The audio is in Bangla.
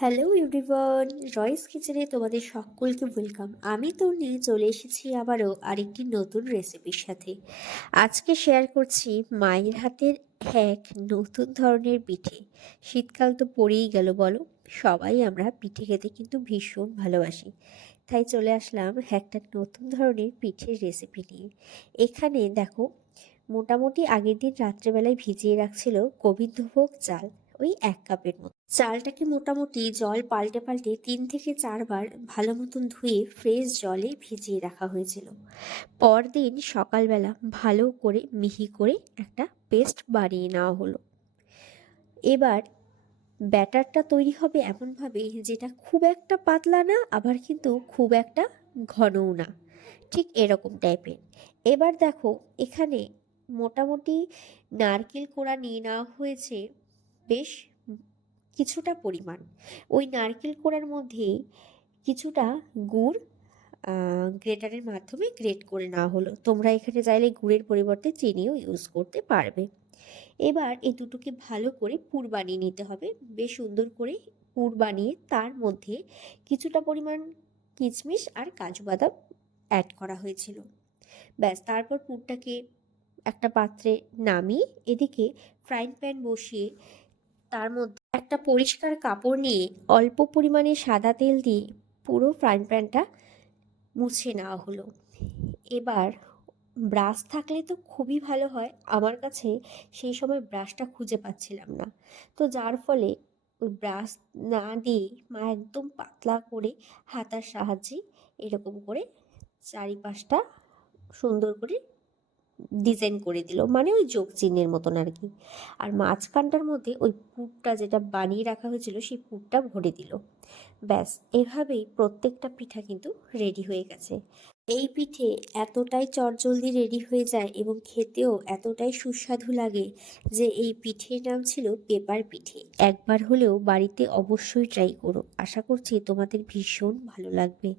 হ্যালো এভরিওয়ান, রয়েস কিচেনে তোমাদের সকলকে ওয়েলকাম। আমি তন্নি চলে এসেছি আবারও আরেকটি নতুন রেসিপির সাথে। আজকে শেয়ার করছি মায়ের হাতের এক নতুন ধরনের পিঠে। শীতকাল তো পড়েই গেল বলো, সবাই আমরা পিঠে খেতে কিন্তু ভীষণ ভালোবাসি। তাই চলে আসলাম একটা নতুন ধরনের পিঠের রেসিপি নিয়ে। এখানে দেখো, মোটামুটি আগের দিন রাত্রেবেলায় ভিজিয়ে রাখছিল গোবিন্দভোগ চাল, ওই 1 কাপের মতো। চালটাকে মোটামুটি জল পাল্টে পাল্টে 3 থেকে 4 বার ভালো মতন ধুয়ে ফ্রেশ জলে ভিজিয়ে রাখা হয়েছিল। পরদিন সকালবেলা ভালো করে মিহি করে একটা পেস্ট বানিয়ে নেওয়া হলো। এবার ব্যাটারটা তৈরি হবে এমনভাবে যেটা খুব একটা পাতলা না, আবার কিন্তু খুব একটা ঘনও না, ঠিক এরকম টাইপের। এবার দেখো, এখানে মোটামুটি নারকেল কোড়া নিয়ে নেওয়া হয়েছে বেশ কিছুটা পরিমাণ। ওই নারকেল কোড়ার মধ্যেই কিছুটা গুড় গ্রেটারের মাধ্যমে গ্রেট করে নেওয়া হলো। তোমরা এখানে চাইলে গুড়ের পরিবর্তে চিনিও ইউজ করতে পারবে। এবার এই দুটোকে ভালো করে পুর বানিয়ে নিতে হবে। বেশ সুন্দর করে পুর বানিয়ে তার মধ্যে কিছুটা পরিমাণ কিশমিশ আর কাজু বাদাম অ্যাড করা হয়েছিল। ব্যাস, তারপর পুরটাকে একটা পাত্রে নামিয়ে এদিকে ফ্রাইং প্যান বসিয়ে তার মধ্যে একটা পরিষ্কার কাপড় নিয়ে অল্প পরিমাণে সাদা তেল দিয়ে পুরো ফ্রাইং প্যানটা মুছে নেওয়া হলো। এবার ব্রাশ থাকলে তো খুবই ভালো হয়, আমার কাছে সেই সময় ব্রাশটা খুঁজে পাচ্ছিলাম না, তো যার ফলে ওই ব্রাশ না দিয়ে মা একদম পাতলা করে হাতার সাহায্যে এরকম করে চারিপাশটা সুন্দর করে ডিজাইন করে দিল, মানে ওই যোগ চিহ্নের মতন আর কি। আর মাঝখানটার মধ্যে ওই পুরটা যেটা বানিয়ে রাখা হয়েছিল সেই পুরটা ভরে দিল। ব্যাস, এভাবেই প্রত্যেকটা পিঠা কিন্তু রেডি হয়ে গেছে। এই পিঠে এতটাই চটজলদি রেডি হয়ে যায় এবং খেতেও এতটাই সুস্বাদু লাগে যে এই পিঠের নাম ছিল পেপার পিঠে। একবার হলেও বাড়িতে অবশ্যই ট্রাই করো, আশা করছি তোমাদের ভীষণ ভালো লাগবে।